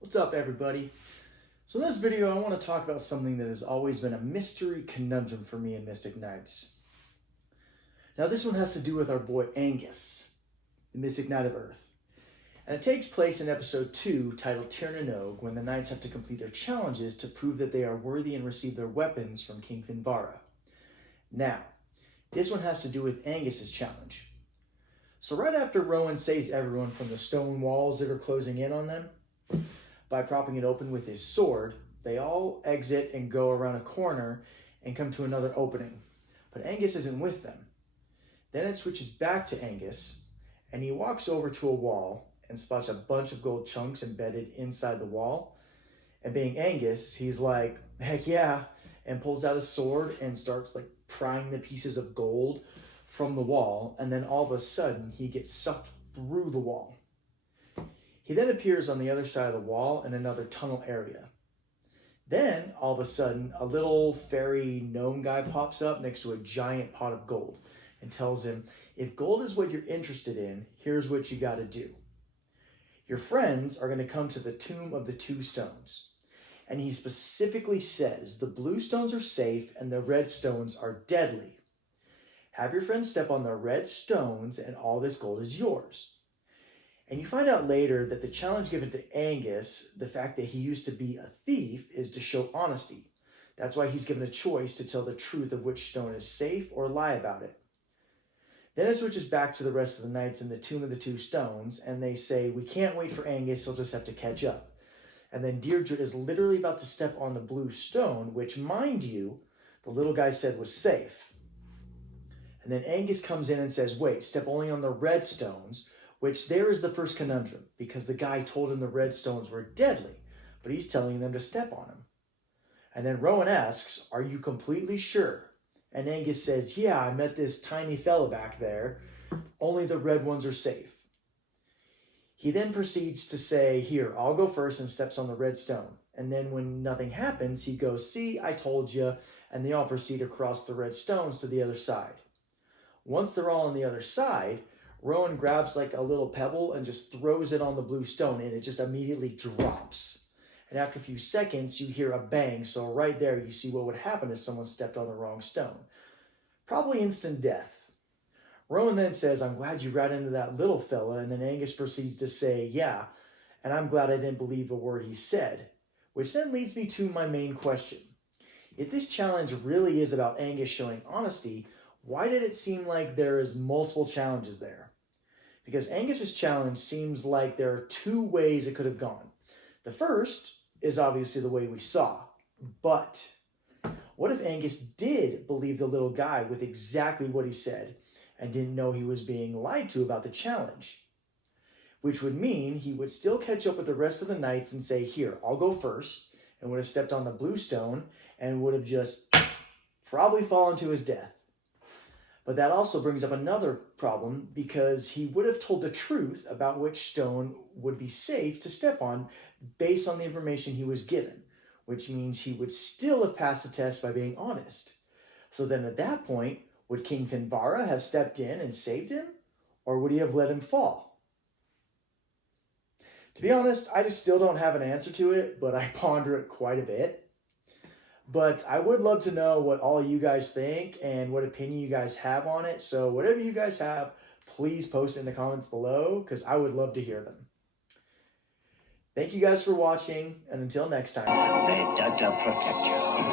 What's up, everybody? So in this video, I want to talk about something that has always been a mystery conundrum for me in Mystic Knights. Now this one has to do with our boy Angus, the Mystic Knight of Earth. And it takes place in episode 2, titled Tir, when the Knights have to complete their challenges to prove that they are worthy and receive their weapons from King Finvara. Now, this one has to do with Angus's challenge. So right after Rowan saves everyone from the stone walls that are closing in on them, by propping it open with his sword, they all exit and go around a corner and come to another opening. But Angus isn't with them. Then it switches back to Angus, and he walks over to a wall and spots a bunch of gold chunks embedded inside the wall. And being Angus, he's like, heck yeah, and pulls out his sword and starts prying the pieces of gold from the wall, and then all of a sudden he gets sucked through the wall. He then appears on the other side of the wall in another tunnel area. Then, all of a sudden, a little fairy gnome guy pops up next to a giant pot of gold and tells him, if gold is what you're interested in, here's what you gotta do. Your friends are gonna come to the Tomb of the Two Stones. And he specifically says the blue stones are safe and the red stones are deadly. Have your friends step on the red stones and all this gold is yours. And you find out later that the challenge given to Angus, the fact that he used to be a thief, is to show honesty. That's why he's given a choice to tell the truth of which stone is safe or lie about it. Then it switches back to the rest of the knights in the Tomb of the Two Stones, and they say, we can't wait for Angus, he'll just have to catch up. And then Deirdre is literally about to step on the blue stone, which, mind you, the little guy said was safe. And then Angus comes in and says, wait, step only on the red stones, which there is the first conundrum, because the guy told him the red stones were deadly, but he's telling them to step on them. And then Rowan asks, are you completely sure? And Angus says, yeah, I met this tiny fella back there. Only the red ones are safe. He then proceeds to say, here, I'll go first, and steps on the red stone. And then when nothing happens, he goes, see, I told you, and they all proceed across the red stones to the other side. Once they're all on the other side, Rowan grabs a little pebble and just throws it on the blue stone, and it just immediately drops. And after a few seconds, you hear a bang, so right there you see what would happen if someone stepped on the wrong stone. Probably instant death. Rowan then says, I'm glad you ran into that little fella, and then Angus proceeds to say, yeah, and I'm glad I didn't believe a word he said. Which then leads me to my main question. If this challenge really is about Angus showing honesty, why did it seem like there is multiple challenges there? Because Angus's challenge seems like there are two ways it could have gone. The first is obviously the way we saw, but what if Angus did believe the little guy with exactly what he said and didn't know he was being lied to about the challenge? Which would mean he would still catch up with the rest of the knights and say, here, I'll go first, and would have stepped on the blue stone and would have just probably fallen to his death. But that also brings up another problem, because he would have told the truth about which stone would be safe to step on based on the information he was given, which means he would still have passed the test by being honest. So then at that point, would King Finvara have stepped in and saved him, or would he have let him fall? To be honest, I just still don't have an answer to it, but I ponder it quite a bit. But I would love to know what all you guys think and what opinion you guys have on it. So whatever you guys have, please post it in the comments below, because I would love to hear them. Thank you guys for watching, and until next time. May Dada protect you.